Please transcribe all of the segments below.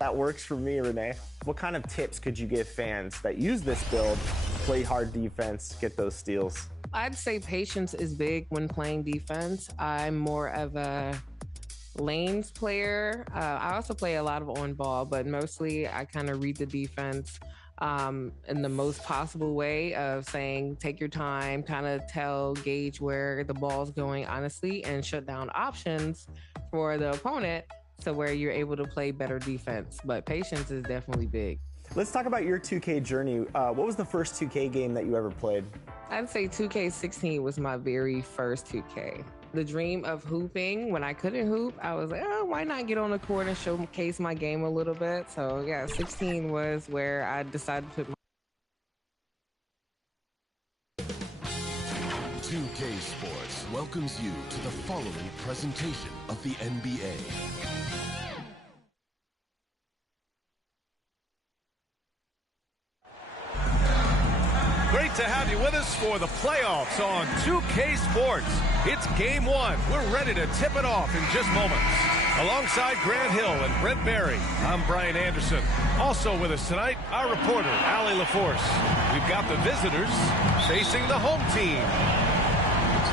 That works for me, Renee. What kind of tips could you give fans that use this build, play hard defense, get those steals? I'd say patience is big when playing defense. I'm more of a lanes player. I also play a lot of on ball, but mostly I kind of read the defense in the most possible way of saying, take your time, kind of gauge where the ball's going honestly, and shut down options for the opponent to where you're able to play better defense. But patience is definitely big. Let's talk about your 2K journey. What was the first 2K game that you ever played? I'd say 2K16 was my very first 2K. The dream of hooping, when I couldn't hoop, I was like, oh, why not get on the court and showcase my game a little bit? So yeah, 16 was where I decided to put my 2K Sports welcomes you to the following presentation of the NBA. Great to have you with us for the playoffs on 2K Sports. It's game one. We're ready to tip it off in just moments. Alongside Grant Hill and Brent Barry, I'm Brian Anderson. Also with us tonight, our reporter, Allie LaForce. We've got the visitors facing the home team.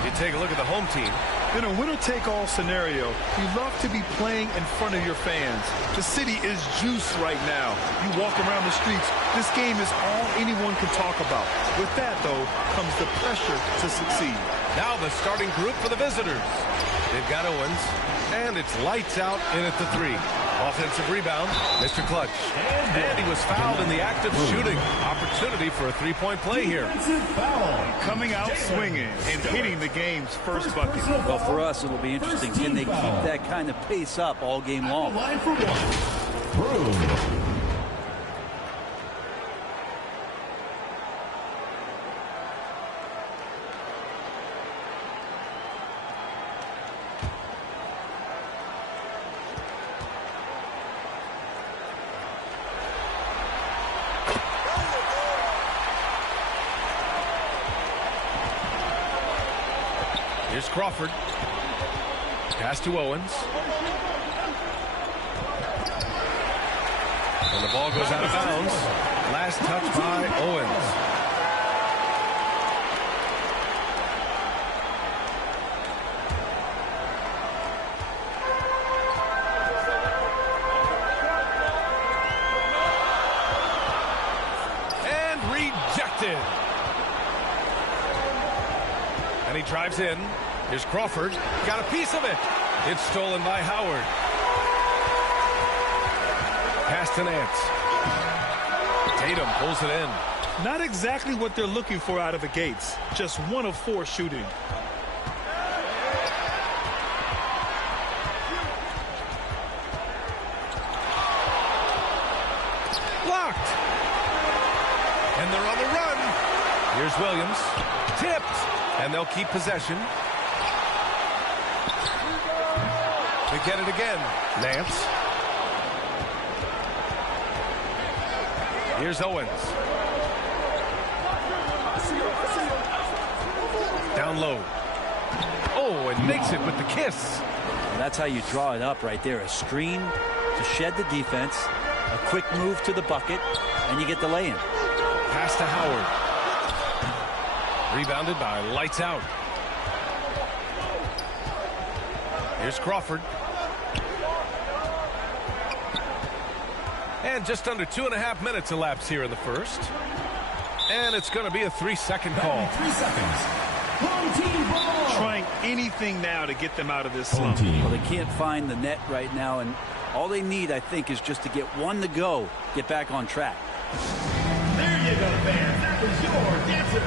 You take a look at the home team. In a winner-take-all scenario, you love to be playing in front of your fans. The city is juiced right now. You walk around the streets, this game is all anyone can talk about. With that, though, comes the pressure to succeed. Now the starting group for the visitors. They've got Owens, and it's lights out in at the three. Offensive rebound, Mr. Clutch. And he was fouled in the act of shooting. Opportunity for a three-point play here. Coming out swinging and hitting the game's first bucket. Well, for us, it'll be interesting. Can they keep that kind of pace up all game long? Line for one. Here's Crawford. Pass to Owens. And the ball goes out of bounds. Last touch by Owens. And rejected. And he drives in. Here's Crawford. Got a piece of it. It's stolen by Howard. Pass to Nance. Tatum pulls it in. Not exactly what they're looking for out of the gates. Just 1 of 4 shooting. Blocked. And they're on the run. Here's Williams. Tipped. And they'll keep possession. They get it again. Nance. Here's Owens. Down low. Oh, and makes it with the kiss. And that's how you draw it up right there. A screen to shed the defense, a quick move to the bucket, and you get the lay-in. Pass to Howard. Rebounded by Lights Out. Here's Crawford. And just under 2.5 minutes elapsed here in the first. And it's going to be a 3-second call. 3 seconds. Home team ball. Trying anything now to get them out of this slump. Well, they can't find the net right now, and all they need, I think, is just to get one to go, get back on track. There you go, fans. That was your dancer.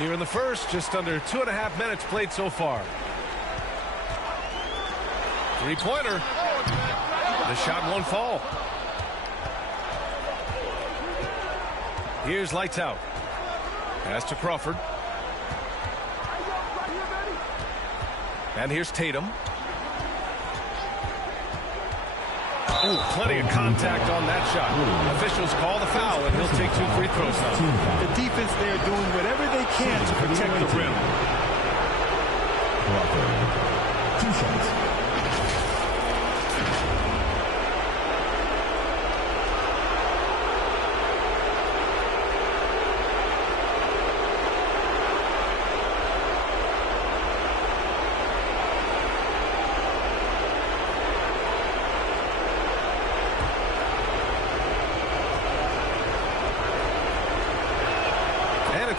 Here in the first, just under 2.5 minutes played so far. Three-pointer. The shot won't fall. Here's lights out. Pass to Crawford. And here's Tatum. Ooh, plenty of contact on that shot. Officials call the foul, and he'll take 2 free throws now. The defense there doing whatever they can to protect the rim. 2 shots.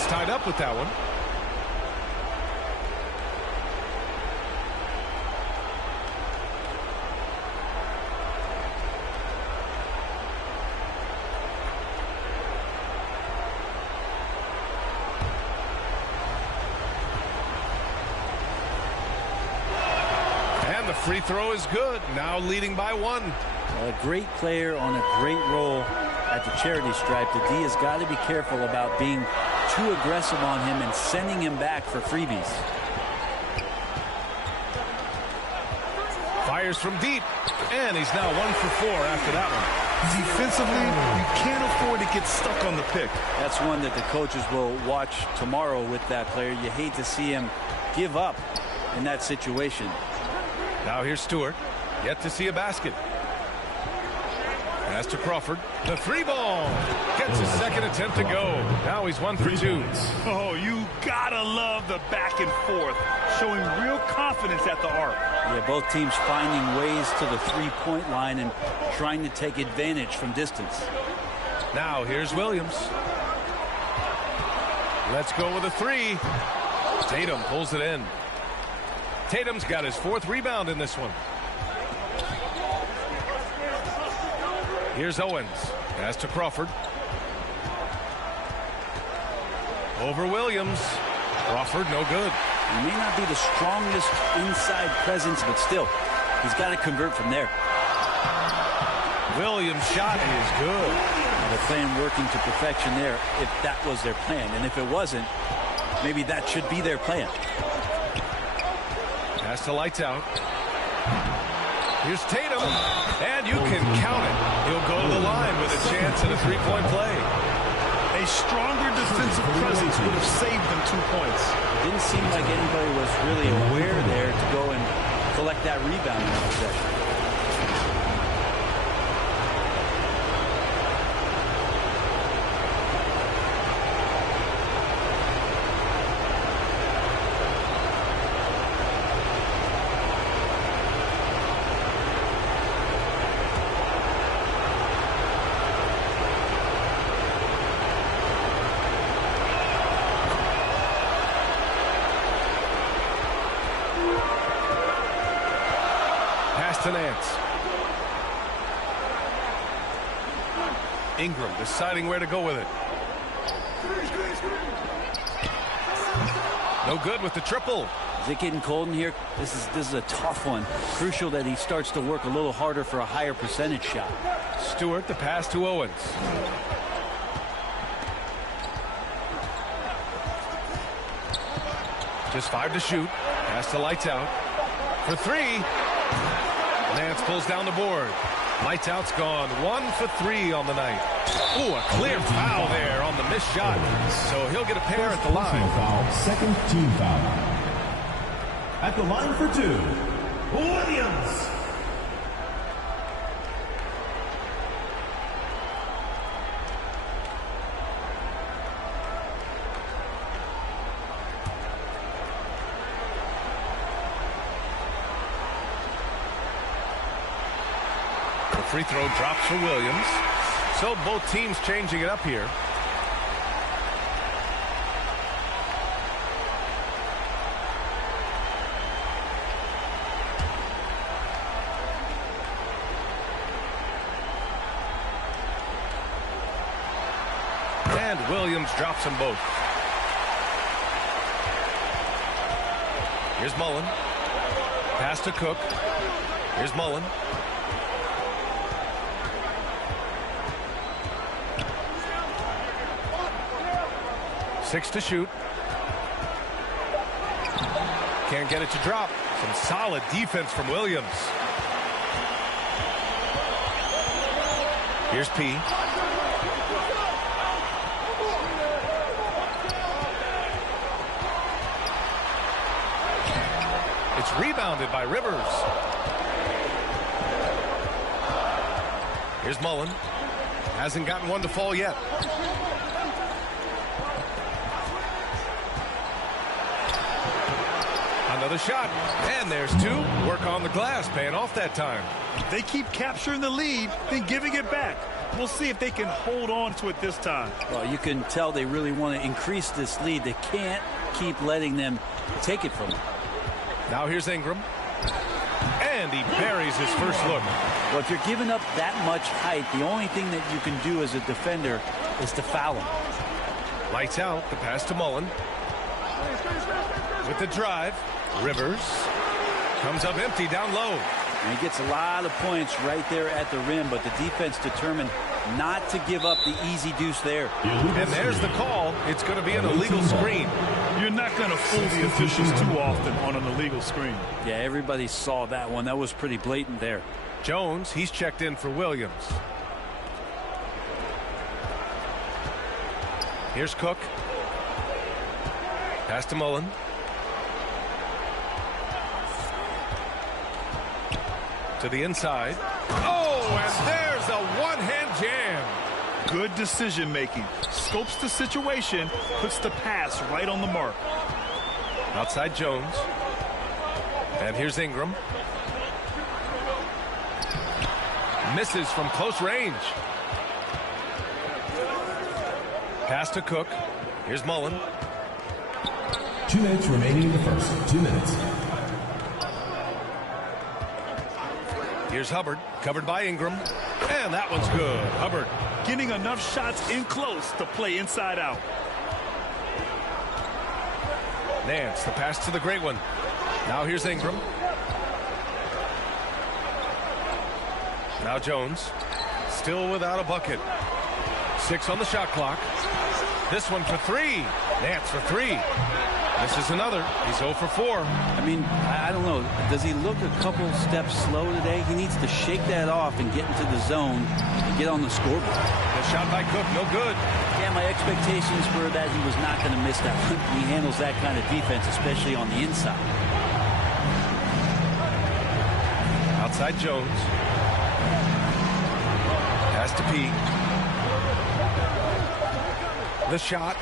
Tied up with that one. And the free throw is good. Now leading by 1. A great player on a great roll at the charity stripe. The D has got to be careful about being too aggressive on him and sending him back for freebies. Fires from deep, and he's now 1 for 4 after that one. Defensively, you can't afford to get stuck on the pick. That's one that the coaches will watch tomorrow with that player. You hate to see him give up in that situation. Now here's Stewart. Yet to see a basket. Pass to Crawford. The 3-ball. Gets his second attempt to go. Now he's 1 for 2. Oh, you gotta love the back and forth. Showing real confidence at the arc. Yeah, both teams finding ways to the 3-point line and trying to take advantage from distance. Now here's Williams. Let's go with a 3. Tatum pulls it in. Tatum's got his 4th rebound in this one. Here's Owens. Pass to Crawford. Over Williams. Crawford, no good. He may not be the strongest inside presence, but still, he's got to convert from there. Williams' shot is good. The plan working to perfection there, if that was their plan. And if it wasn't, maybe that should be their plan. Pass to lights out. Here's Tatum, and you can count it. He'll go to the line with a chance at a 3-point play. A stronger defensive presence would have saved them 2 points. It didn't seem like anybody was really aware there to go and collect that rebound in the possession. Ingram deciding where to go with it. No good with the triple. Is it getting cold in here? This is a tough one. Crucial that he starts to work a little harder for a higher percentage shot. Stewart, the pass to Owens. Just 5 to shoot. Pass to lights out. For 3. Nance pulls down the board. Lights out's gone 1 for 3 on the night. Ooh, a clear foul there on the missed shot. So he'll get a pair at the line. Foul, second team foul. At the line for 2, Williams. Free throw drops for Williams. So both teams changing it up here. And Williams drops them both. Here's Mullen. Pass to Cook. Here's Mullen. Six to shoot. Can't get it to drop. Some solid defense from Williams. Here's P. It's rebounded by Rivers. Here's Mullen. Hasn't gotten one to fall yet. Another shot. And there's two. Work on the glass, paying off that time. They keep capturing the lead, then giving it back. We'll see if they can hold on to it this time. Well, you can tell they really want to increase this lead. They can't keep letting them take it from them. Now here's Ingram. And he buries his first look. Well, if you're giving up that much height, the only thing that you can do as a defender is to foul him. Lights out. The pass to Mullen. With the drive. Rivers comes up empty down low. And he gets a lot of points right there at the rim, but the defense determined not to give up the easy deuce there. And there's the call. It's going to be an illegal screen. You're not going to fool the officials too often on an illegal screen. Yeah, everybody saw that one. That was pretty blatant there. Jones, he's checked in for Williams. Here's Cook. Pass to Mullen. To the inside. Oh, and there's a one-hand jam. Good decision making. Scopes the situation, puts the pass right on the mark. Outside Jones. And here's Ingram. Misses from close range. Pass to Cook. Here's Mullen. 2 minutes remaining in the first. 2 minutes. Here's Hubbard, covered by Ingram. And that one's good. Hubbard getting enough shots in close to play inside out. Nance, the pass to the great one. Now here's Ingram. Now Jones, still without a bucket. 6 on the shot clock. This one for 3. Nance for 3. This is another. He's 0 for 4. I mean, I don't know. Does he look a couple steps slow today? He needs to shake that off and get into the zone and get on the scoreboard. The shot by Cook, no good. Yeah, my expectations were that he was not going to miss that one. He handles that kind of defense, especially on the inside. Outside Jones. Pass to P. The shot.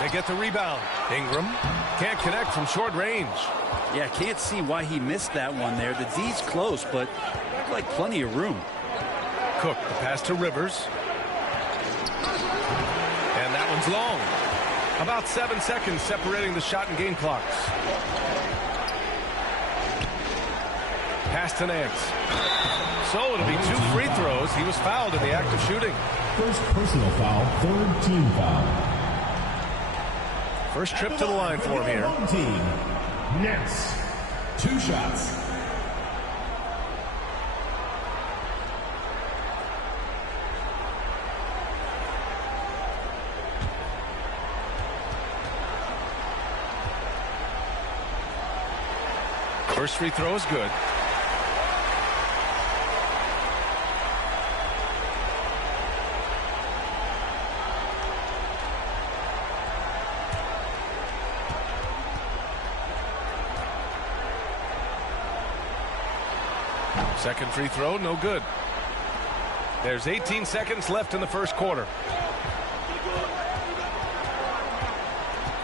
They get the rebound. Ingram can't connect from short range. Yeah, can't see why he missed that one there. The D's close, but like plenty of room. Cook, the pass to Rivers. And that one's long. About 7 seconds separating the shot and game clocks. Pass to Nance. So it'll be 2 free throws. He was fouled in the act of shooting. First personal foul, third team foul. First trip to the line for him here. Team, Nets, 2 shots. First free throw is good. Second free throw, no good. There's 18 seconds left in the first quarter.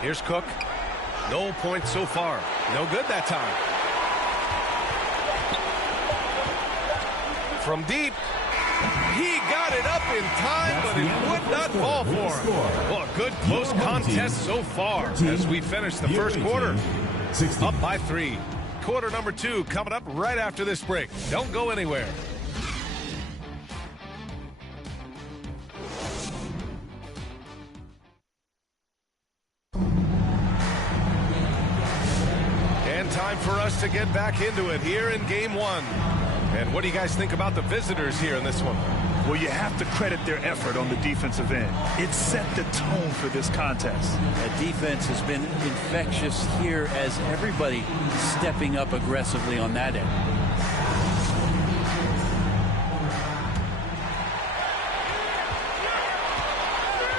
Here's Cook. No points so far. No good that time. From deep. He got it up in time, but it would not fall for him. Well, a good close contest so far as we finish the first quarter. Up by 3. Quarter number 2 coming up right after this break. Don't go anywhere. for us to get back into it here in game one. And what do you guys think about the visitors here in this one? Well, you have to credit their effort on the defensive end. It set the tone for this contest. That defense has been infectious here as everybody stepping up aggressively on that end.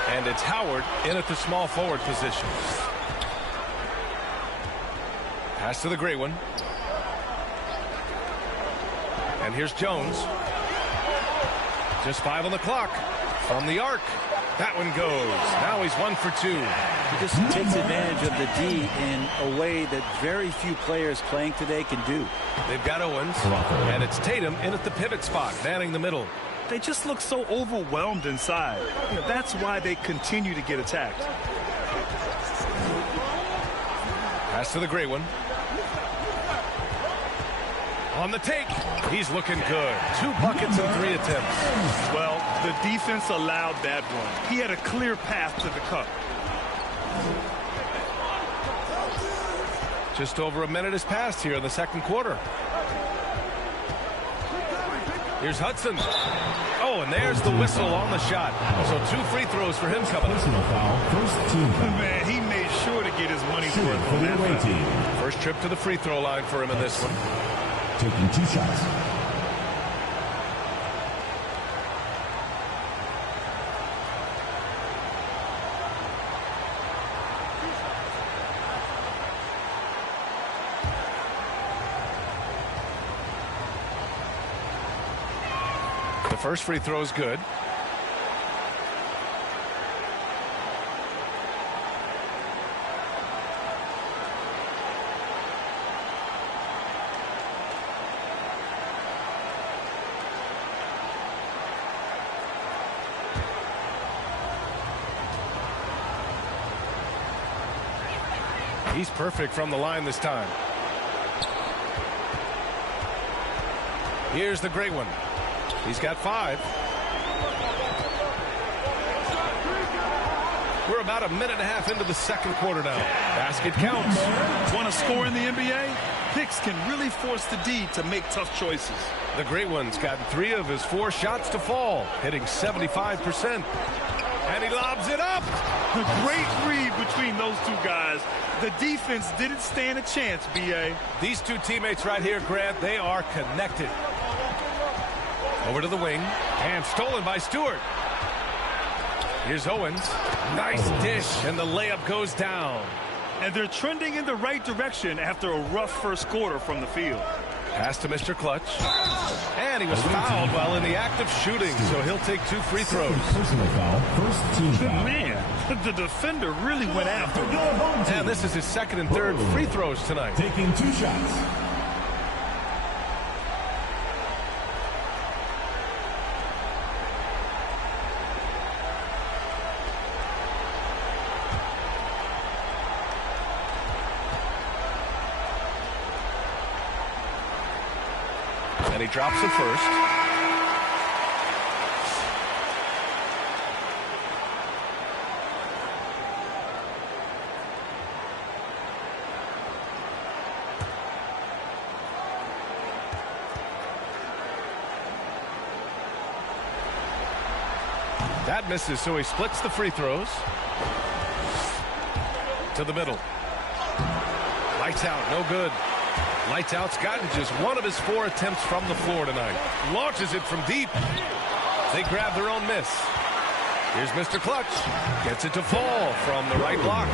And it's Howard in at the small forward position. Pass to the gray one. And here's Jones. Just 5 on the clock. From the arc. That one goes. Now he's 1 for 2. He just takes advantage of the D in a way that very few players playing today can do. They've got Owens. And it's Tatum in at the pivot spot, manning the middle. They just look so overwhelmed inside. You know, that's why they continue to get attacked. Pass to the gray one. On the take. He's looking good. 2 buckets and 3 attempts. Well, the defense allowed that one. He had a clear path to the cup. Just over a minute has passed here in the second quarter. Here's Hudson. Oh, and there's the whistle on the shot. So 2 free throws for him coming up. Personal foul, first team foul. Man, he made sure to get his money's worth For on the that away foul. team, First trip to the free throw line for him in this one. taking 2 shots. The first free throw is good. He's perfect from the line this time. Here's the great one. He's got 5. We're about a minute and a half into the second quarter now. Basket counts. Want to score in the NBA? Picks can really force the D to make tough choices. The great one's gotten 3 of his 4 shots to fall, hitting 75%. And he lobs it up. A great read between those 2 guys. The defense didn't stand a chance, B.A. These 2 teammates right here, Grant, they are connected. Over to the wing, and stolen by Stewart. Here's Owens. Nice dish, and the layup goes down. And they're trending in the right direction after a rough first quarter from the field. Pass to Mr. Clutch. And he was fouled while in the act of shooting, so he'll take 2 free throws. Personal foul, first team foul. Man, the defender really went after him. Your home team, And this is his second and third free throws tonight. taking 2 shots. And he drops it first. That misses, so he splits the free throws. To the middle. Lights out, no good. Lights out's gotten just 1 of his 4 attempts from the floor tonight. Launches it from deep. They grab their own miss. Here's Mr. Clutch. Gets it to fall from the right block.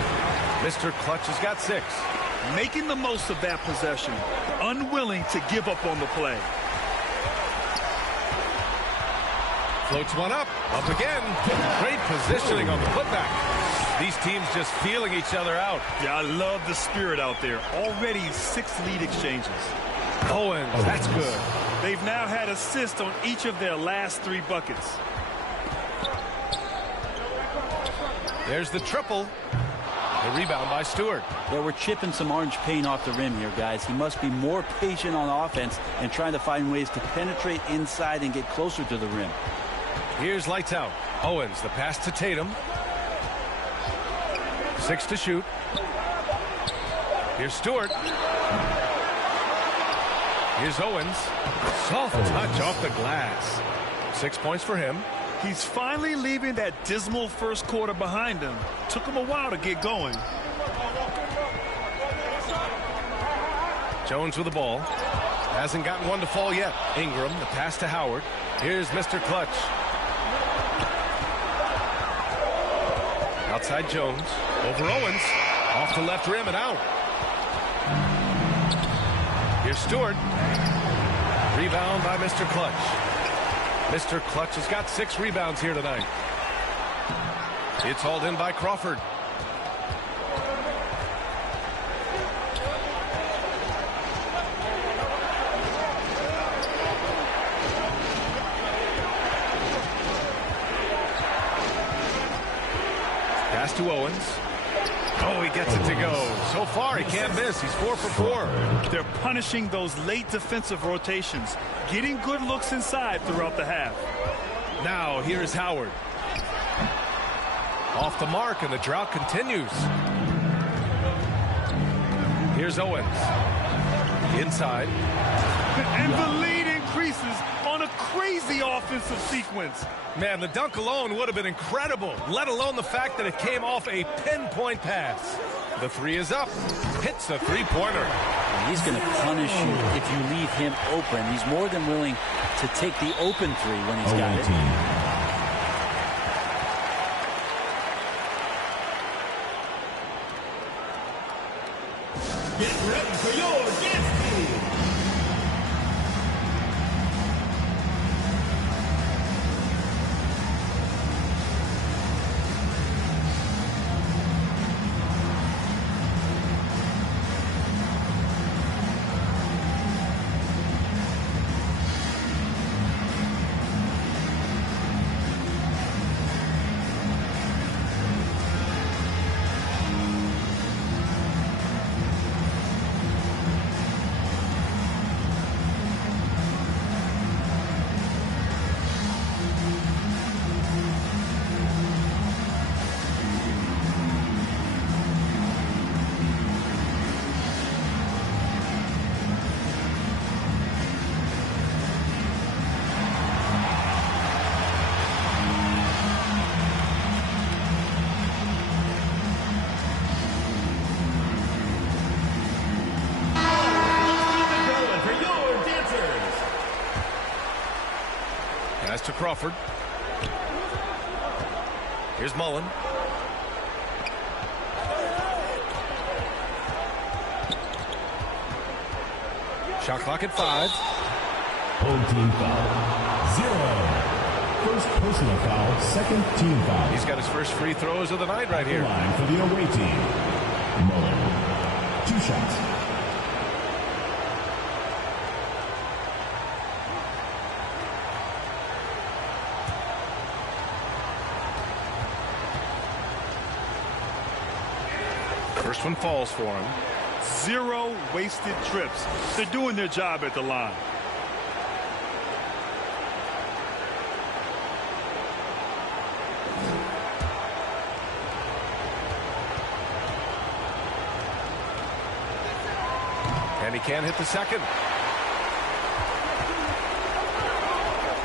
Mr. Clutch has got 6. Making the most of that possession. Unwilling to give up on the play. Floats one up. Up again. Great positioning on the putback. These teams just feeling each other out. Yeah, I love the spirit out there. Already 6 lead exchanges. Owens, that's good. They've now had assists on each of their last 3 buckets. There's the triple. The rebound by Stewart. Yeah, we're chipping some orange paint off the rim here, guys. He must be more patient on offense and trying to find ways to penetrate inside and get closer to the rim. Here's lights out. Owens, the pass to Tatum. 6 to shoot. Here's Stewart. Here's Owens. Soft touch off the glass. 6 points for him. He's finally leaving that dismal first quarter behind him. Took him a while to get going. Jones with the ball. Hasn't gotten one to fall yet. Ingram, the pass to Howard. Here's Mr. Clutch. Outside Jones. Over Owens. Off the left rim and out. Here's Stewart. Rebound by Mr. Clutch. Mr. Clutch has got 6 rebounds here tonight. It's hauled in by Crawford. Pass to Owens. Oh, he gets it to go. So far, he can't miss. He's 4 for 4. They're punishing those late defensive rotations, getting good looks inside throughout the half. Now, here's Howard. Off the mark, and the drought continues. Here's Owens. Inside. And the lead increases on a crazy offensive sequence. Man, the dunk alone would have been incredible, let alone the fact that it came off a pinpoint pass. The 3 is up. Hits a three-pointer. He's going to punish you if you leave him open. He's more than willing to take the open 3 when he's got it. Get ready for your dance team. Pass to Crawford. Here's Mullen. Shot clock at 5. Home team foul. 0. First personal foul, second team foul. He's got his first free throws of the night right here. Line for the away team. Mullen. 2 shots. First one falls for him. 0 wasted trips. They're doing their job at the line. And he can't hit the second.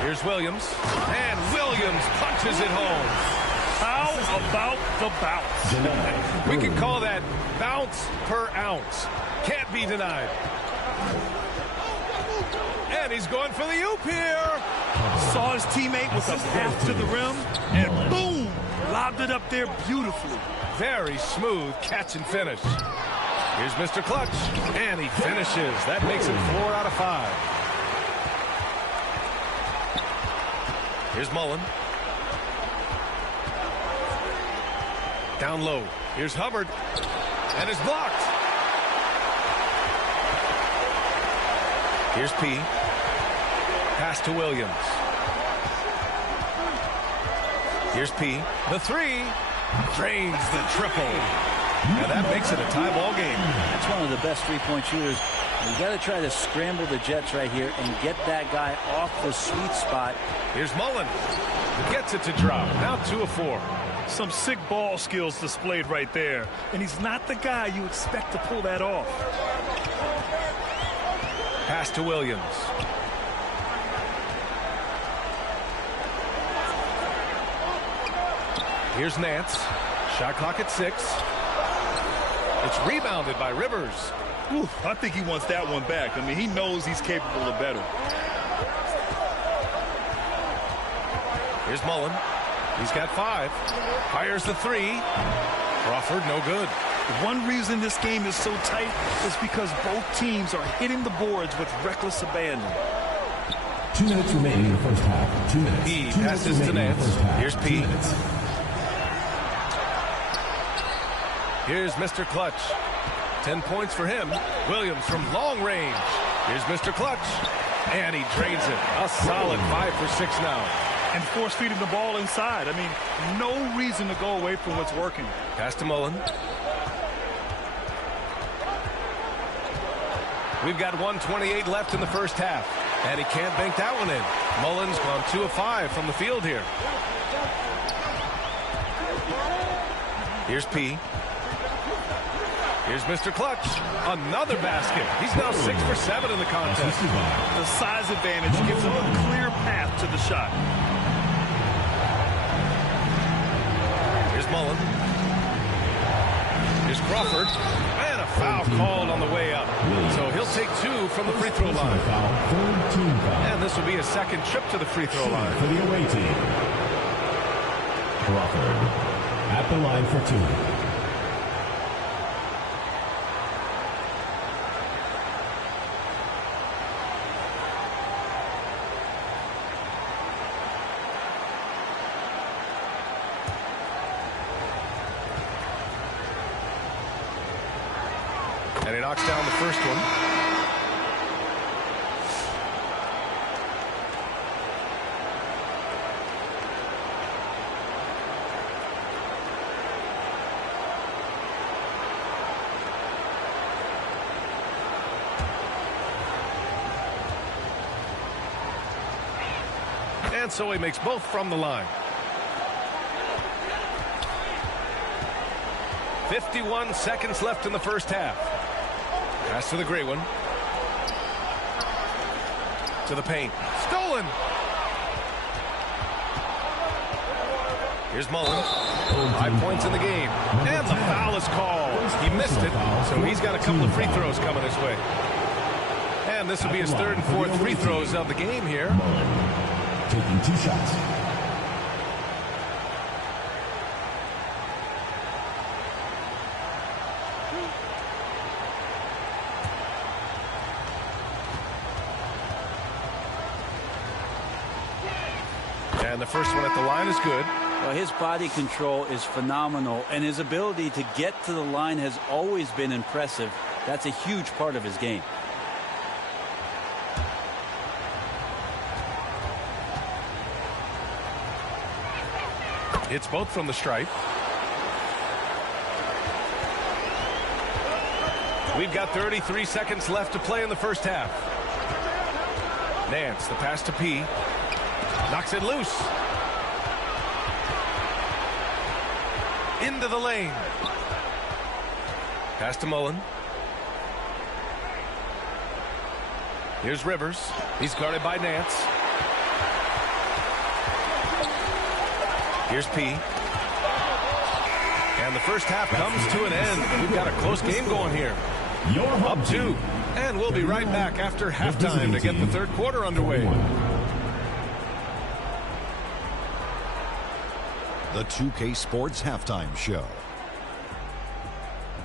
Here's Williams. And Williams punches it home. How about the bounce? We can call that bounce per ounce. Can't be denied. And he's going for the oop here. Saw his teammate with a path to the rim, and boom, lobbed it up there beautifully. Very smooth catch and finish. Here's Mr. Clutch, and he finishes. That makes it 4 out of 5. Here's Mullen. Down low. Here's Hubbard. And it's blocked. Here's P. Pass to Williams. Here's P. The 3. Drains the triple. And that makes it a tie ball game. That's one of the best three-point shooters. You got to try to scramble the Jets right here and get that guy off the sweet spot. Here's Mullen. Gets it to drop. Now 2 of 4. Some sick ball skills displayed right there. And he's not the guy you expect to pull that off. Pass to Williams. Here's Nance. Shot clock at 6. It's rebounded by Rivers. Ooh, I think he wants that one back. I mean, he knows he's capable of better. Here's Mullen. He's got 5. Fires the 3. Crawford, no good. One reason this game is so tight is because both teams are hitting the boards with reckless abandon. 2 minutes remaining in the first half. 2 minutes. He passes to Nance. Here's P. Here's Mr. Clutch. 10 points for him. Williams from long range. Here's Mr. Clutch. And he drains it. A solid 5 for 6 now. And force feeding the ball inside. I mean, no reason to go away from what's working. Pass to Mullen. We've got 1:28 left in the first half. And he can't bank that one in. Mullen's gone 2 of 5 from the field here. Here's P. Here's Mr. Clutch. Another basket. He's now 6 for 7 in the contest. The size advantage gives him a clear path to the shot. Here's Mullen. Here's Crawford. And a foul called on the way up. So he'll take 2 from the free throw line. And this will be a second trip to the free throw line. For the away team. Crawford at the line for 2. And he knocks down the first one. And so he makes both from the line. 51 seconds left in the first half. Pass to the gray one. To the paint. Stolen. Here's Mullen. 5 points in the game. And the foul is called. He missed it, so he's got a couple of free throws coming his way. And this will be his 3rd and 4th free throws of the game here. Taking 2 shots. And the first one at the line is good. Well, his body control is phenomenal, and his ability to get to the line has always been impressive. That's a huge part of his game. Hits both from the stripe. We've got 33 seconds left to play in the first half. Nance, the pass to P. Knocks it loose. Into the lane. Pass to Mullen. Here's Rivers. He's guarded by Nance. Here's P. And the first half comes to an end. We've got a close game going here. Up 2. And we'll be right back after halftime to get the third quarter underway. The 2K Sports Halftime Show.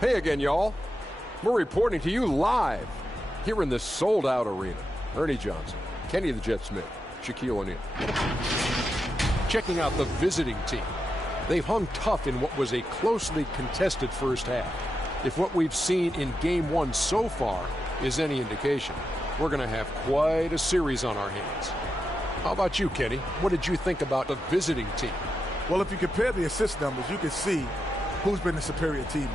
Hey again, y'all. We're reporting to you live here in this sold-out arena. Ernie Johnson, Kenny the Jet Smith, Shaquille O'Neal. Checking out the visiting team. They've hung tough in what was a closely contested first half. If what we've seen in Game 1 so far is any indication, we're going to have quite a series on our hands. How about you, Kenny? What did you think about the visiting team? Well, if you compare the assist numbers, you can see who's been the superior team.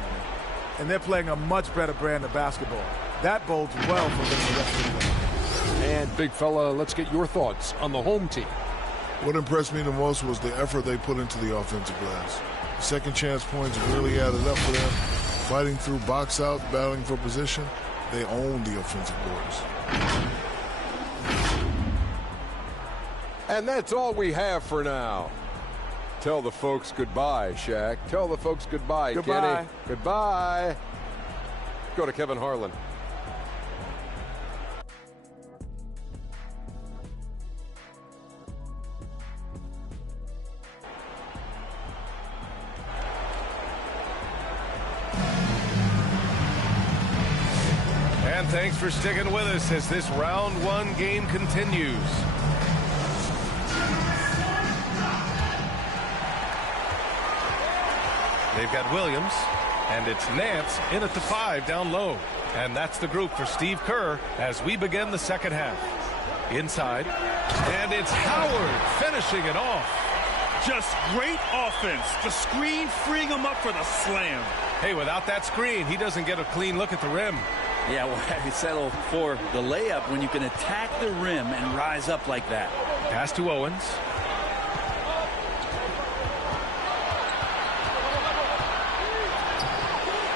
And they're playing a much better brand of basketball. That bodes well for them the rest of the way. And, big fella, let's get your thoughts on the home team. What impressed me the most was the effort they put into the offensive glass. Second chance points really added up for them. Fighting through box out, battling for position. They own the offensive boards. And that's all we have for now. Tell the folks goodbye, Shaq. Tell the folks goodbye, Kenny. Goodbye. Go to Kevin Harlan. And thanks for sticking with us as this round one game continues. They've got Williams, and it's Nance in at the 5 down low. And that's the group for Steve Kerr as we begin the second half. Inside, and it's Howard finishing it off. Just great offense. The screen freeing him up for the slam. Hey, without that screen, he doesn't get a clean look at the rim. Yeah, well, I settle for the layup when you can attack the rim and rise up like that. Pass to Owens.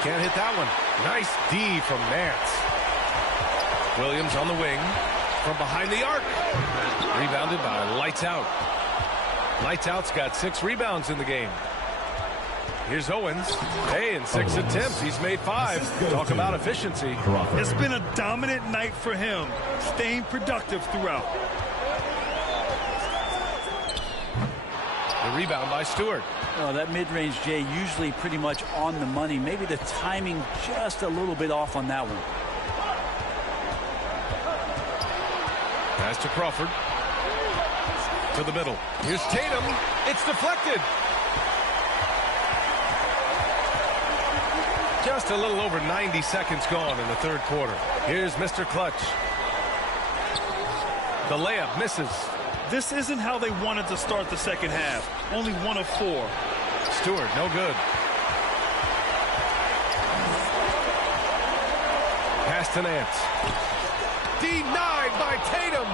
Can't hit that one. Nice D from Nance. Williams on the wing from behind the arc. Rebounded by Lights Out. Lights Out's got 6 rebounds in the game. Here's Owens. Hey, in 6 attempts, he's made 5. Talk about efficiency. It's been a dominant night for him, staying productive throughout. The rebound by Stewart. Oh, that mid-range, Jay, usually pretty much on the money. Maybe the timing just a little bit off on that one. Pass to Crawford. To the middle. Here's Tatum. It's deflected. Just a little over 90 seconds gone in the third quarter. Here's Mr. Clutch. The layup misses. This isn't how they wanted to start the second half. Only 1 of 4. Stewart, no good. Pass to Nance. Denied by Tatum.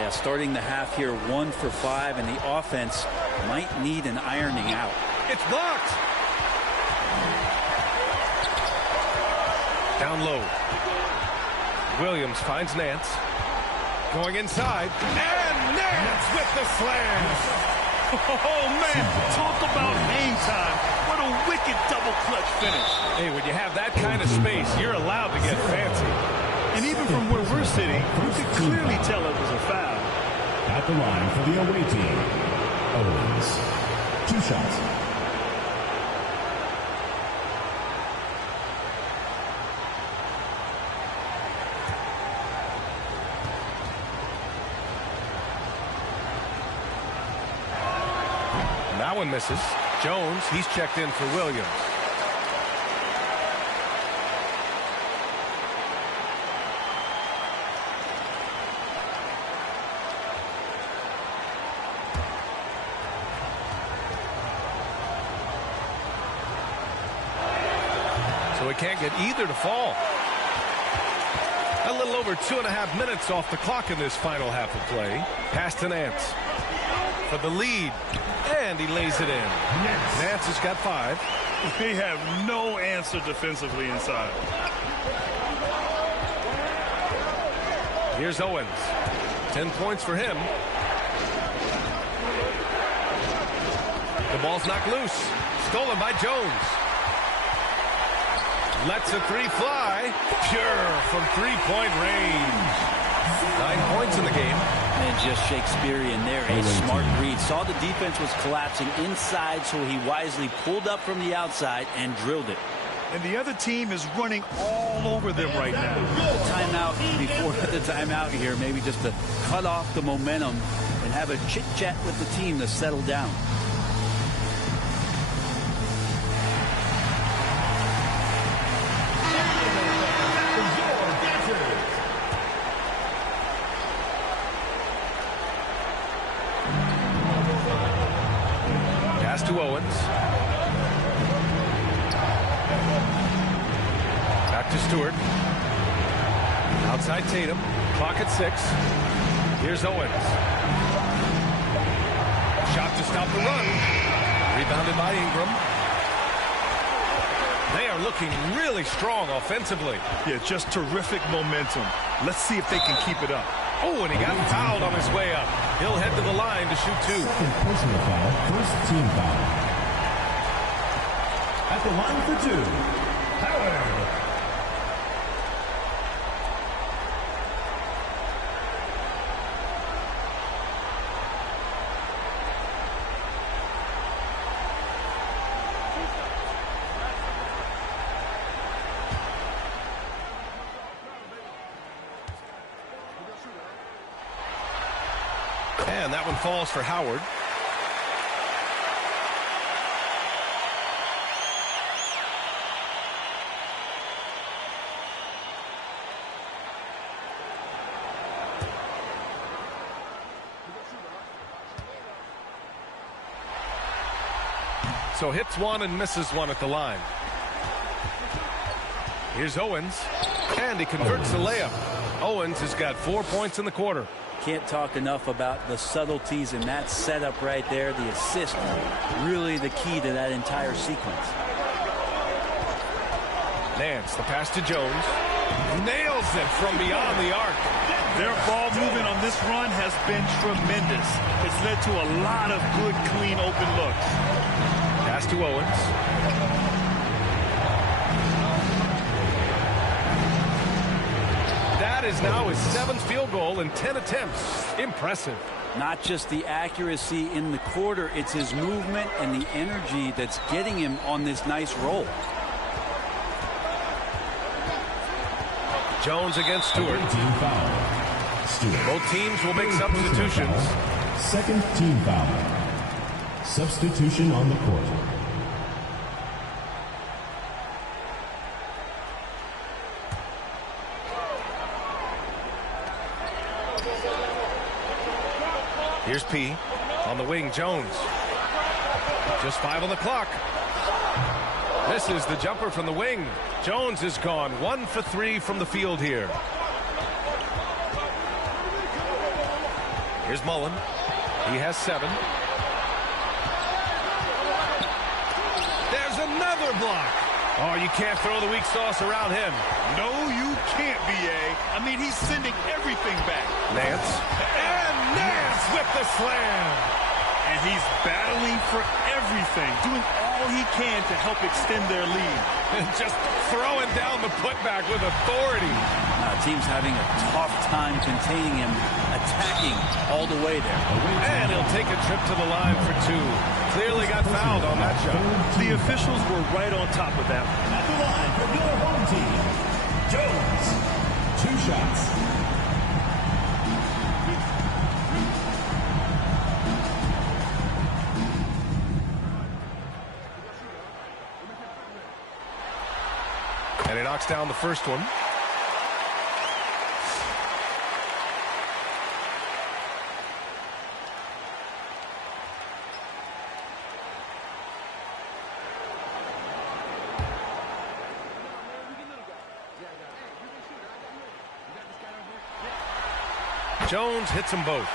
Yeah, starting the half here 1 for 5, and the offense might need an ironing out. It's blocked. Down low. Williams finds Nance. Going inside. And Nance with the slam. Oh, man. Talk about hang time. What a wicked double clutch finish. Hey, when you have that kind of space, you're allowed to get fancy. And even from where we're sitting, you can clearly tell it was a foul. At the line for the away team, Owens. 2 shots. That one misses. Jones, he's checked in for Williams. So we can't get either to fall. A little over 2.5 minutes off the clock in this final half of play. Pass to Nance for the lead. And he lays it in. Nance has got 5. They have no answer defensively inside. Here's Owens. 10 points for him. The ball's knocked loose. Stolen by Jones. Lets a 3 fly. Pure from 3-point range. 9 points in the game. And just Shakespearean there. A smart read. Saw the defense was collapsing inside, so he wisely pulled up from the outside and drilled it. And the other team is running all over them right now. The timeout before the timeout here, maybe just to cut off the momentum and have a chit-chat with the team to settle down. Pass to Owens. Back to Stewart. Outside Tatum. Clock at 6. Here's Owens. Shot to stop the run. Rebounded by Ingram. They are looking really strong offensively. Yeah, just terrific momentum. Let's see if they can keep it up. Oh, and he got fouled on his way up. He'll head to the line to shoot 2. Second personal foul, first team foul. At the line for 2, Howard. And that one falls for Howard. So hits one and misses one at the line. Here's Owens, and he converts the layup. Owens has got 4 points in the quarter. Can't talk enough about the subtleties in that setup right there. The assist, really the key to that entire sequence. Nance, the pass to Jones. Nails it from beyond the arc. Their ball movement on this run has been tremendous. It's led to a lot of good, clean, open looks. Pass to Owens. That is now his 7th field goal in 10 attempts. Impressive. Not just the accuracy in the quarter, it's his movement and the energy that's getting him on this nice roll. Jones against Stewart. Team foul. Stewart. Both teams will make substitutions. Second team foul. Substitution on the court. Here's P. On the wing, Jones. Just 5 on the clock. Misses the jumper from the wing. Jones is gone 1 for 3 from the field here. Here's Mullen. He has 7. There's another block. Oh, you can't throw the weak sauce around him. No, you can't, B.A. I mean, he's sending everything back. Nance. And Nance with the slam. And he's battling for everything, doing all he can to help extend their lead. And just throwing down the putback with authority. Team's having a tough time containing him, attacking all the way there. And he'll take a trip to the line for 2. Clearly got fouled on that shot. The officials were right on top of that. At the line for your home team, Jones. 2 shots. And he knocks down the first one. Jones hits them both.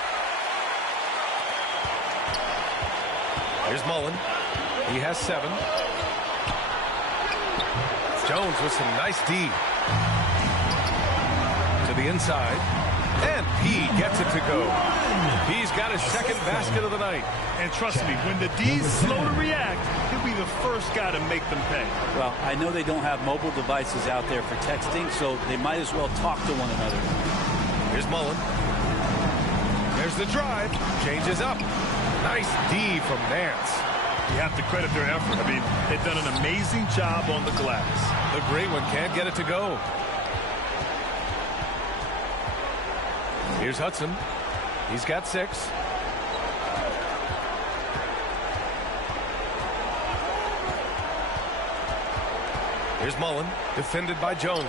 Here's Mullen. He has 7. Jones with some nice D. To the inside. And P gets it to go. He's got his 2nd basket of the night. And trust me, when the D's slow to react, he'll be the first guy to make them pay. Well, I know they don't have mobile devices out there for texting, so they might as well talk to one another. Here's Mullen. There's the drive. Changes up. Nice D from Nance. You have to credit their effort. I mean, they've done an amazing job on the glass. The great one can't get it to go. Here's Hudson. He's got 6. Here's Mullen, defended by Jones.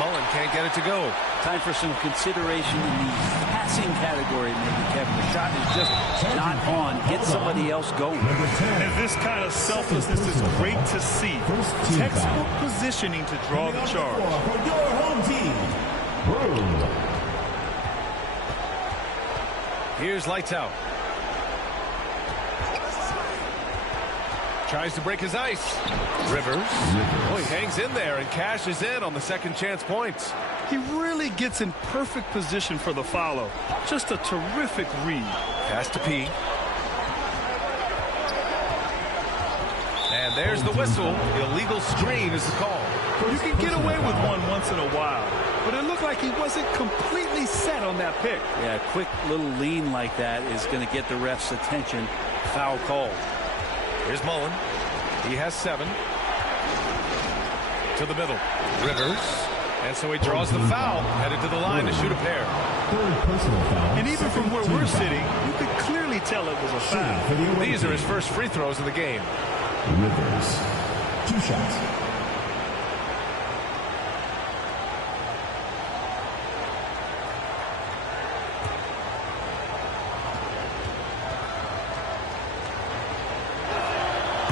Mullen can't get it to go. Time for some consideration in the passing category, maybe, Kevin. The shot is just not on. Get somebody else going. And this kind of selflessness is great to see. Textbook positioning to draw the charge. For your home team, Brew. Here's lights out. Tries to break his ice. Rivers. Oh, he hangs in there and cashes in on the second chance points. He really gets in perfect position for the follow. Just a terrific read. Pass to P. And there's the whistle. Illegal screen is the call. You can get away with one once in a while, but it looked like he wasn't completely set on that pick. Yeah, a quick little lean like that is going to get the ref's attention. Foul called. Here's Mullen. He has 7. To the middle. Rivers. And so he draws the foul. Headed to the line to shoot a pair. And even from where we're sitting, you could clearly tell it was a foul. These are his first free throws of the game. Rivers. 2 shots.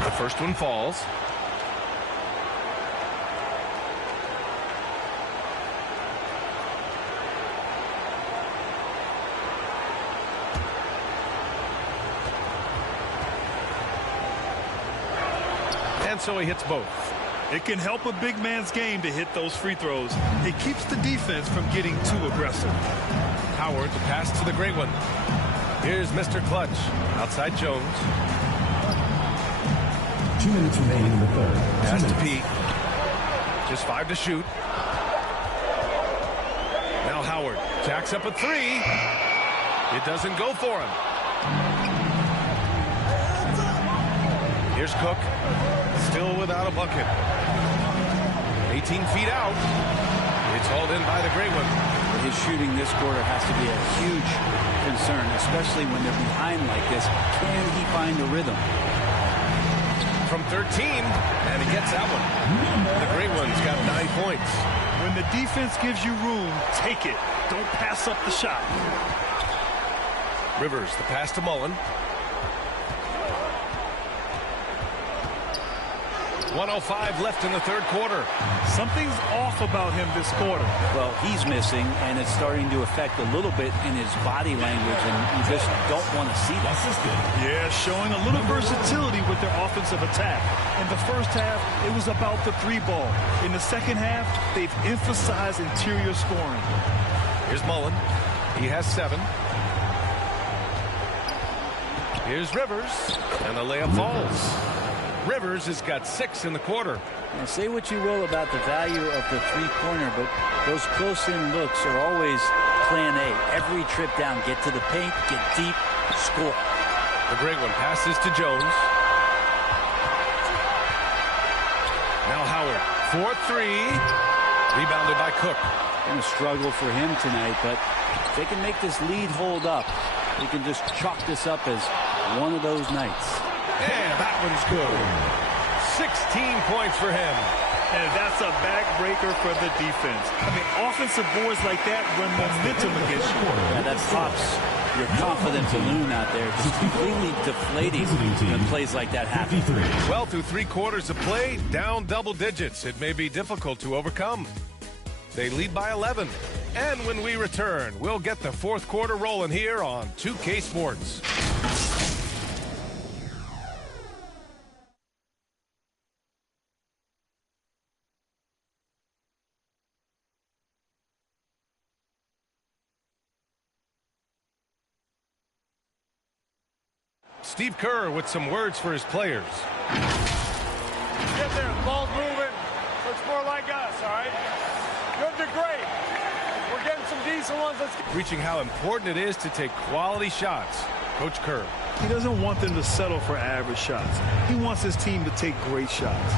The first one falls. And so he hits both. It can help a big man's game to hit those free throws. It keeps the defense from getting too aggressive. Howard, the pass to the great one. Here's Mr. Clutch. Outside Jones. 2 minutes remaining in the third. Pass to Pete. Just 5 to shoot. Now Howard jacks up a 3. It doesn't go for him. Here's Cook. Still without a bucket. 18 feet out. It's hauled in by the great one. His shooting this quarter has to be a huge concern, especially when they're behind like this. Can he find the rhythm? From 13, and he gets that one. The great one's got 9 points. When the defense gives you room, take it. Don't pass up the shot. Rivers, the pass to Mullen. 1:05 left in the third quarter. Something's off about him this quarter. Well, he's missing, and it's starting to affect a little bit in his body language, and you just don't want to see that. Yeah, showing a little versatility with their offensive attack. In the first half, it was about the 3 ball. In the second half, they've emphasized interior scoring. Here's Mullen. He has 7. Here's Rivers, and the layup falls. Rivers has got 6 in the quarter. Now, say what you will about the value of the 3-pointer, but those close-in looks are always plan A. Every trip down, get to the paint, get deep, score. The great one passes to Jones. Now Howard, 4-3. Rebounded by Cook. Going to struggle for him tonight, but if they can make this lead hold up, you can just chalk this up as one of those nights. And that one's good. 16 points for him. And that's a backbreaker for the defense. I mean, offensive boards like that run momentum against you. Yeah, that pops your confident balloon out there, just completely deflating when plays like that happen. Well, through 3 quarters of play, down double digits. It may be difficult to overcome. They lead by 11. And when we return, we'll get the 4th quarter rolling here on 2K Sports. Steve Kerr with some words for his players. Get there, the ball's moving. Looks more like us, all right? You're doing great. We're getting some decent ones. Preaching how important it is to take quality shots. Coach Kerr. He doesn't want them to settle for average shots. He wants his team to take great shots.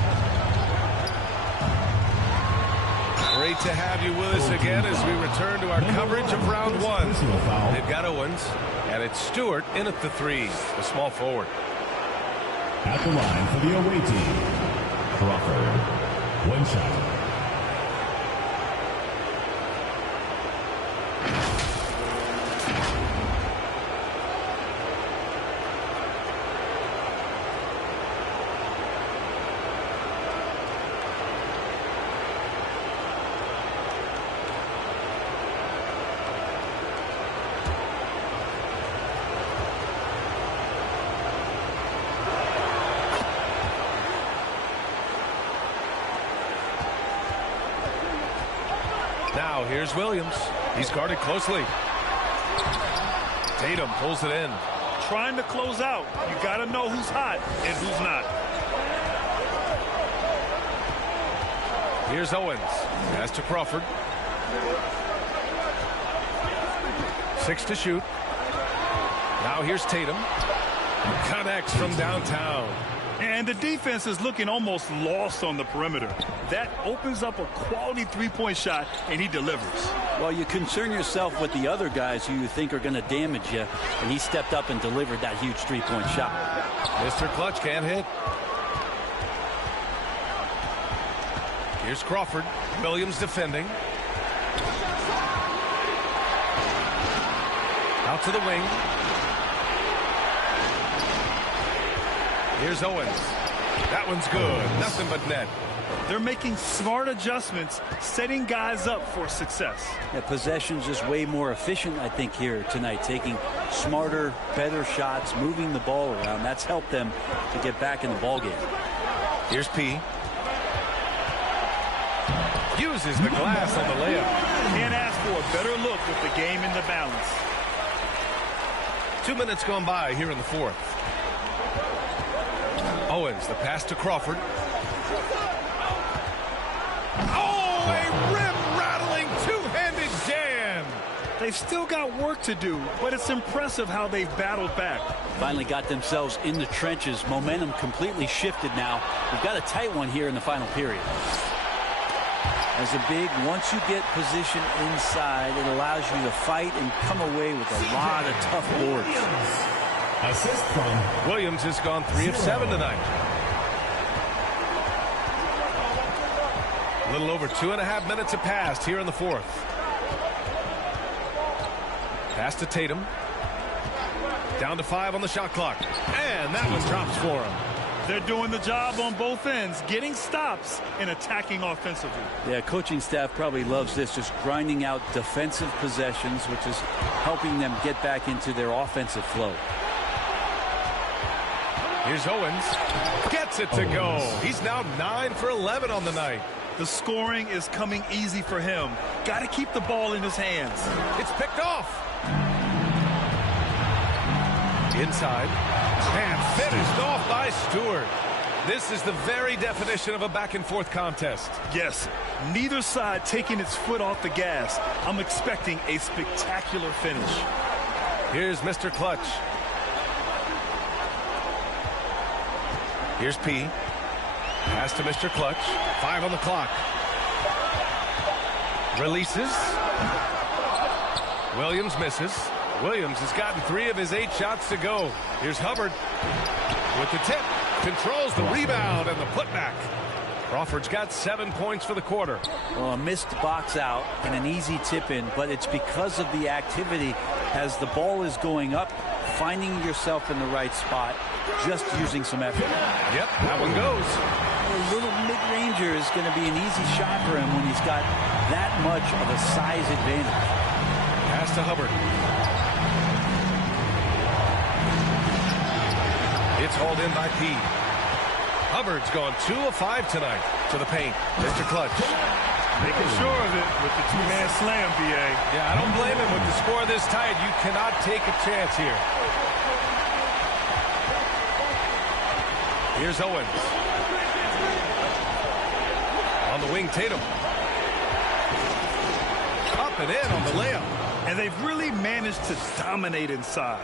Great to have you with us again as we return to our coverage of round 1. They've got Owens, and it's Stewart in at the 3, the small forward. At the line for the away team, Crawford. 1 shot. Now here's Williams. He's guarded closely. Tatum pulls it in. Trying to close out. You got to know who's hot and who's not. Here's Owens. Pass to Crawford. 6 to shoot. Now here's Tatum. Connects from downtown. And the defense is looking almost lost on the perimeter. That opens up a quality three-point shot, and he delivers. Well, you concern yourself with the other guys who you think are going to damage you, and he stepped up and delivered that huge three-point shot. Mr. Clutch can't hit. Here's Crawford. Williams defending. Out to the wing. Here's Owens. That one's good. Nothing but net. They're making smart adjustments, setting guys up for success. Yeah, possession's just way more efficient, I think, here tonight. Taking smarter, better shots, moving the ball around. That's helped them to get back in the ballgame. Here's P. Uses the glass on the layup. Can't ask for a better look with the game in the balance. 2 minutes gone by here in the fourth. Owens, the pass to Crawford. Oh, a rim-rattling two-handed jam. They've still got work to do, but it's impressive how they've battled back. Finally got themselves in the trenches. Momentum completely shifted now. We've got a tight one here in the final period. As a big, once you get position inside, it allows you to fight and come away with a lot of tough boards. Assist from Williams has gone 3 of 7 tonight. A little over 2.5 minutes have passed here in the fourth. Pass to Tatum. Down to 5 on the shot clock. And that one drops for him. They're doing the job on both ends, getting stops and attacking offensively. Yeah, coaching staff probably loves this, just grinding out defensive possessions, which is helping them get back into their offensive flow. Here's Owens. Gets it to go. He's now 9 for 11 on the night. The scoring is coming easy for him. Got to keep the ball in his hands. It's picked off. Inside. And finished off by Stewart. This is the very definition of a back-and-forth contest. Yes, neither side taking its foot off the gas. I'm expecting a spectacular finish. Here's Mr. Clutch. Here's P. Pass to Mr. Clutch. 5 on the clock. Releases. Williams misses. Williams has gotten 3 of his 8 shots to go. Here's Hubbard with the tip. Controls the rebound and the putback. Crawford's got 7 points for the quarter. Well, a missed box out and an easy tip in, but it's because of the activity as the ball is going up, finding yourself in the right spot, just using some effort. Yep, that one goes. A little mid-ranger is going to be an easy shot for him when he's got that much of a size advantage. Pass to Hubbard. It's hauled in by P. Hubbard's gone 2 of 5 tonight to the paint. Mr. Clutch. Making sure of it with the two-man slam, B.A. Yeah, I don't blame him with the score this tight. You cannot take a chance here. Here's Owens. On the wing, Tatum. Up and in on the layup. And they've really managed to dominate inside.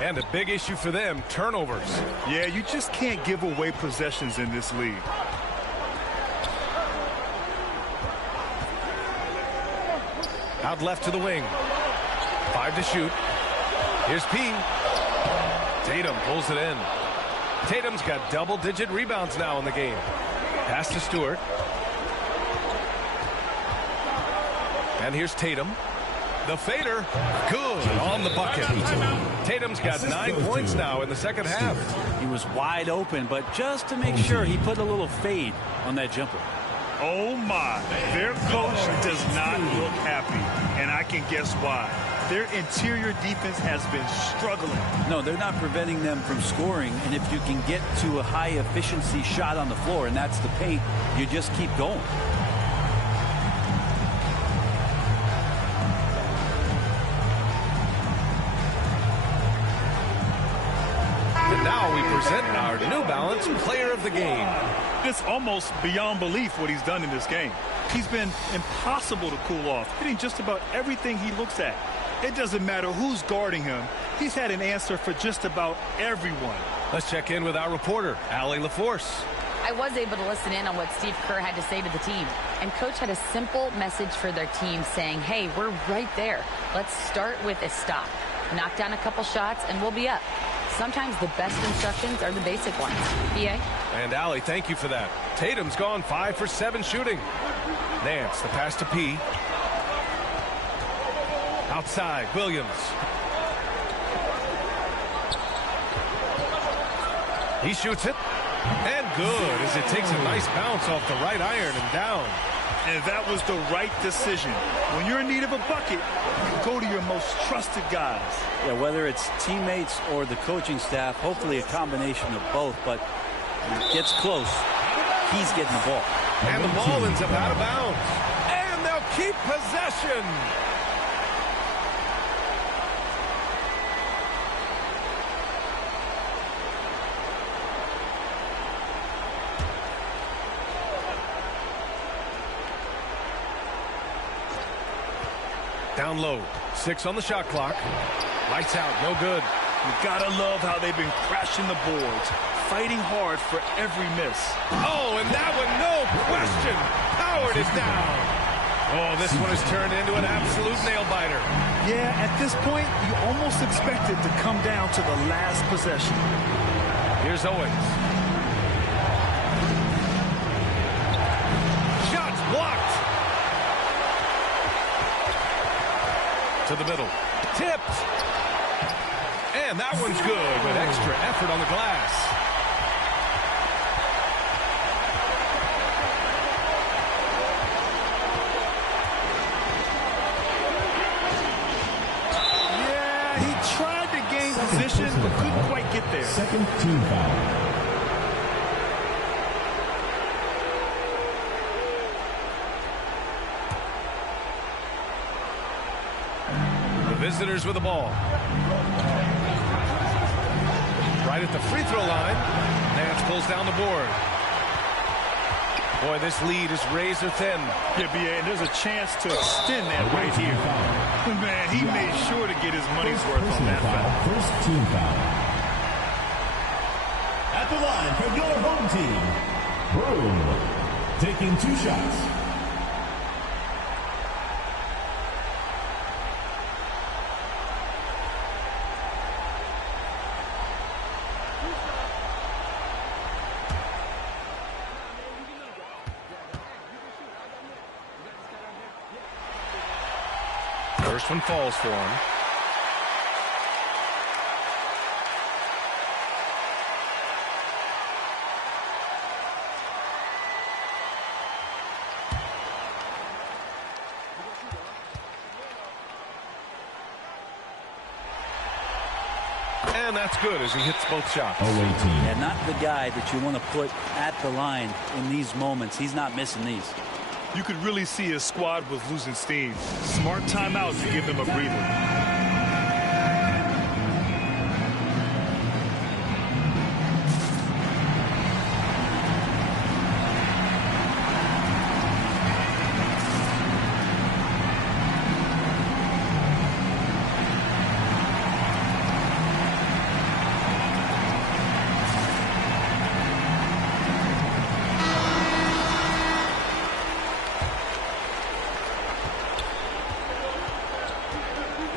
And a big issue for them, turnovers. Yeah, you just can't give away possessions in this league. Out left to the wing. 5 to shoot. Here's P. Tatum pulls it in. Tatum's got double-digit rebounds now in the game. Pass to Stewart. And here's Tatum. The fader, good on the bucket. Tatum's got 9 points now in the second half. He was wide open, but just to make sure, he put a little fade on that jumper. Oh, my. Their coach does not look happy, and I can guess why. Their interior defense has been struggling. No, they're not preventing them from scoring, and if you can get to a high-efficiency shot on the floor, and that's the paint, you just keep going. And now we present our New Balance Player of the Game. It's almost beyond belief what he's done in this game. He's been impossible to cool off, hitting just about everything he looks at. It doesn't matter who's guarding him. He's had an answer for just about everyone. Let's check in with our reporter, Allie LaForce. I was able to listen in on what Steve Kerr had to say to the team. And Coach had a simple message for their team saying, hey, we're right there. Let's start with a stop. Knock down a couple shots and we'll be up. Sometimes the best instructions are the basic ones. B.A.? And Allie, thank you for that. Tatum's gone 5 for 7 shooting. Nance, the pass to P. Outside, Williams. He shoots it. And good, as it takes a nice bounce off the right iron and down. And that was the right decision. When you're in need of a bucket, you go to your most trusted guys. Yeah, whether it's teammates or the coaching staff, hopefully a combination of both, but when it gets close, he's getting the ball. And the ball ends up out of bounds. And they'll keep possession. Down low, 6 on the shot clock. Lights out, no good. You gotta love how they've been crashing the boards, fighting hard for every miss. Oh, and that one, no question, powered it down. Oh, this one has turned into an absolute nail-biter. Yeah, at this point, you almost expect it to come down to the last possession. Here's Owens. Shots blocked. To the middle. Tipped. And that one's good with extra effort on the glass. Yeah, he tried to gain position, but couldn't quite get there. Second team foul. Visitors with the ball. Right at the free throw line. Nance pulls down the board. Boy, this lead is razor thin. Yeah, B.A., and there's a chance to extend that right here. Man, he made sure to get his money's worth on that foul. First team foul. At the line for your home team, Broom, taking 2 shots. First one falls for him. And that's good as he hits both shots. And not the guy that you want to put at the line in these moments. He's not missing these. You could really see his squad was losing steam. Smart timeout to give him a breather.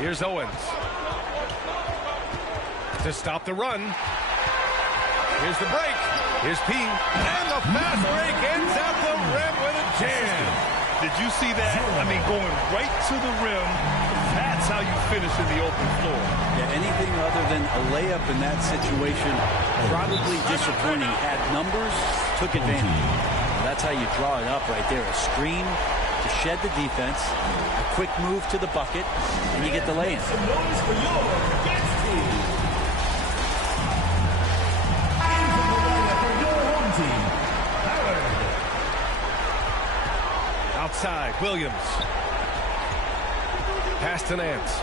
Here's Owens. To stop the run. Here's the break. Here's P. And the fast break ends at the rim with a jam. Did you see that? I mean, going right to the rim. That's how you finish in the open floor. Yeah, anything other than a layup in that situation, probably disappointing. Had numbers, took advantage. That's how you draw it up right there. A screen to shed the defense, a quick move to the bucket, and you get the lay-in. Some noise for your guest team. For your home team, Howard. Outside, Williams. Pass to Nance.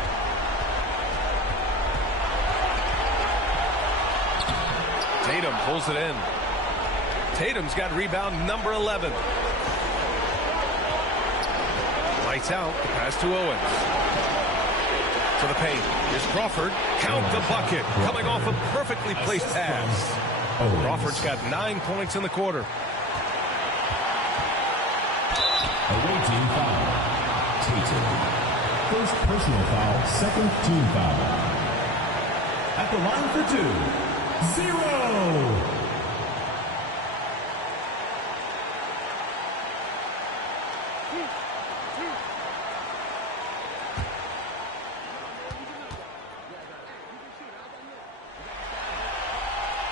Tatum pulls it in. Tatum's got rebound number 11. Lights out. The pass to Owens. To the paint. Here's Crawford. Count the bucket. Coming off a perfectly placed pass. Crawford's got 9 points in the quarter. Away team foul. Tatum. First personal foul, second team foul. At the line for 2, 0.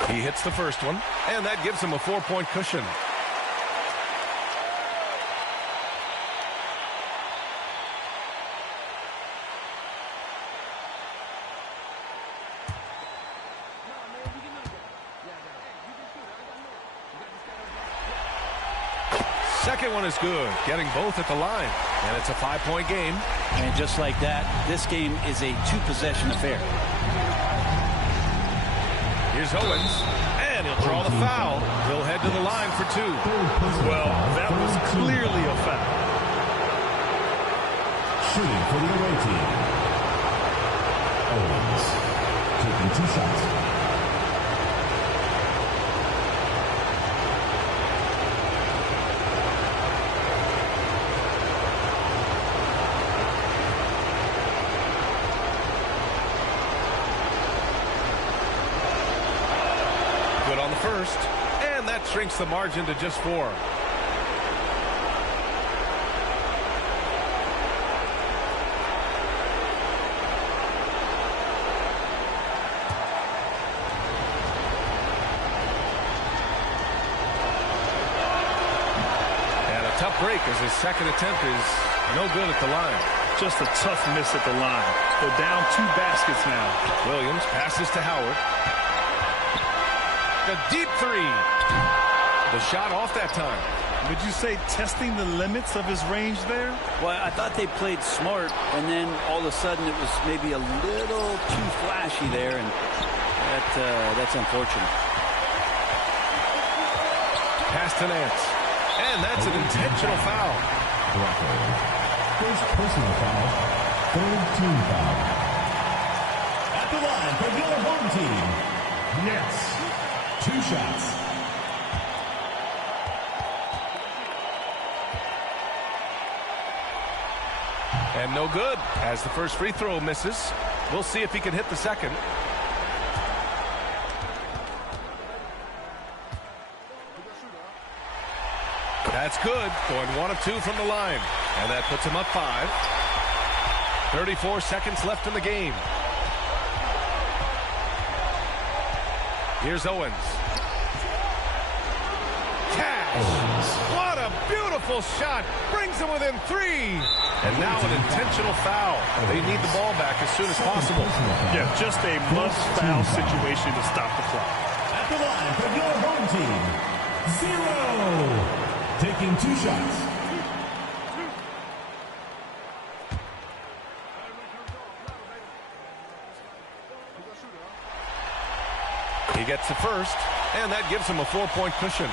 He hits the first one, and that gives him a 4-point cushion. Second one is good, getting both at the line, and it's a 5-point game. And just like that, this game is a 2-possession affair. Here's Owens, and he'll draw the foul. He'll head to the line for 2. Well, that was clearly a foul. Shooting for the away team. Owens taking 2 shots. On the first, and that shrinks the margin to just 4. And a tough break as his second attempt is no good at the line. Just a tough miss at the line. They're down 2 baskets now. Williams passes to Howard. A deep 3. The shot off that time. Would you say testing the limits of his range there? Well, I thought they played smart, and then all of a sudden it was maybe a little too flashy there, and that's unfortunate. Pass to Nance. And that's an intentional foul. First personal foul, third team foul. At the line for your home team, Nets. 2 shots. And no good as the first free throw misses. We'll see if he can hit the second. That's good. Going 1 of 2 from the line. And that puts him up 5. 34 seconds left in the game. Here's Owens. Cash. What a beautiful shot. Brings him within 3. And now an intentional foul. They need the ball back as soon as possible. Yeah, just a must-foul situation to stop the clock. At the line for your home team, 0. Taking 2 shots. He gets the first, and that gives him a 4-point cushion.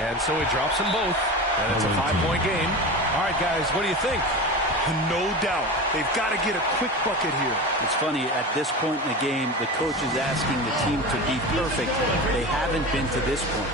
And so he drops them both, and it's a 5-point game. All right, guys, what do you think? No doubt. They've got to get a quick bucket here. It's funny, at this point in the game, the coach is asking the team to be perfect. They haven't been to this point.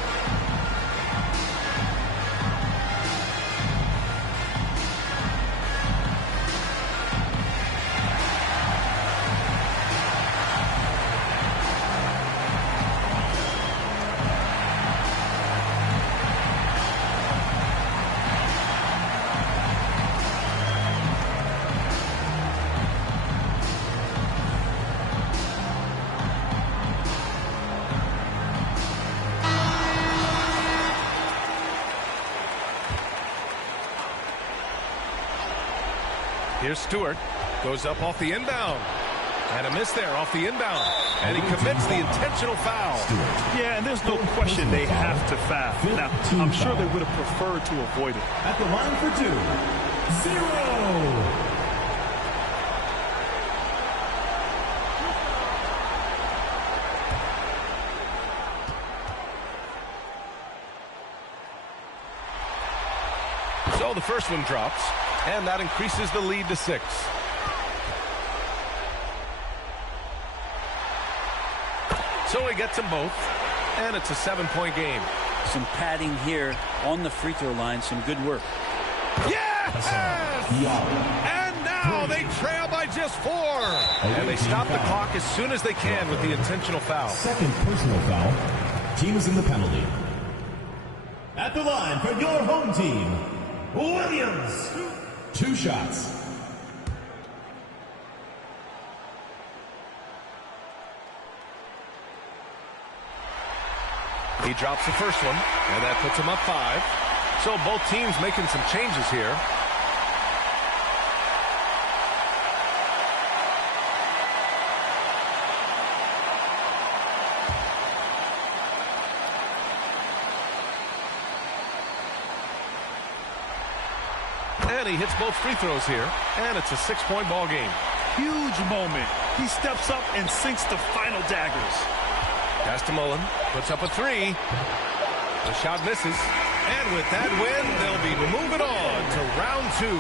Here's Stewart. Goes up off the inbound. And a miss there off the inbound. And he commits the intentional foul. Yeah, and there's no question they have to foul. Now, I'm sure they would have preferred to avoid it. At the line for 2, 0. first one drops, and that increases the lead to 6. So he gets them both, and it's a 7-point game. Some padding here on the free throw line. Some good work. Yes! And now they trail by just 4. And they stop the clock as soon as they can with the intentional foul. Second personal foul. Team is in the penalty. At the line for your home team, Williams. 2 shots. He drops the first one, and that puts him up 5. So both teams making some changes here. And he hits both free throws here, and it's a 6-point ball game. Huge moment. He steps up and sinks the final daggers. Pass to Mullen, puts up a 3. The shot misses. And with that win, they'll be moving on to round 2.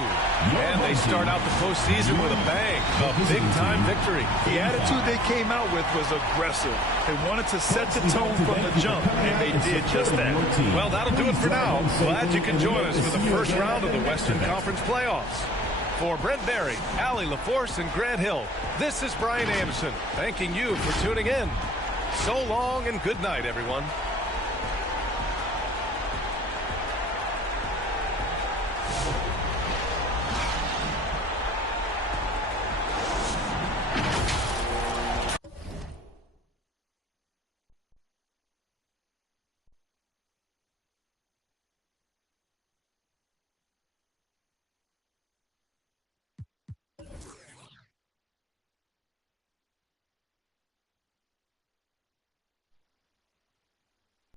And they start out the postseason with a bang. A big-time victory. The attitude they came out with was aggressive. They wanted to set the tone from the jump, and they did just that. Well, that'll do it for now. Glad you could join us for the first round of the Western Conference playoffs. For Brent Barry, Allie LaForce, and Grant Hill, this is Brian Anderson, thanking you for tuning in. So long and good night, everyone.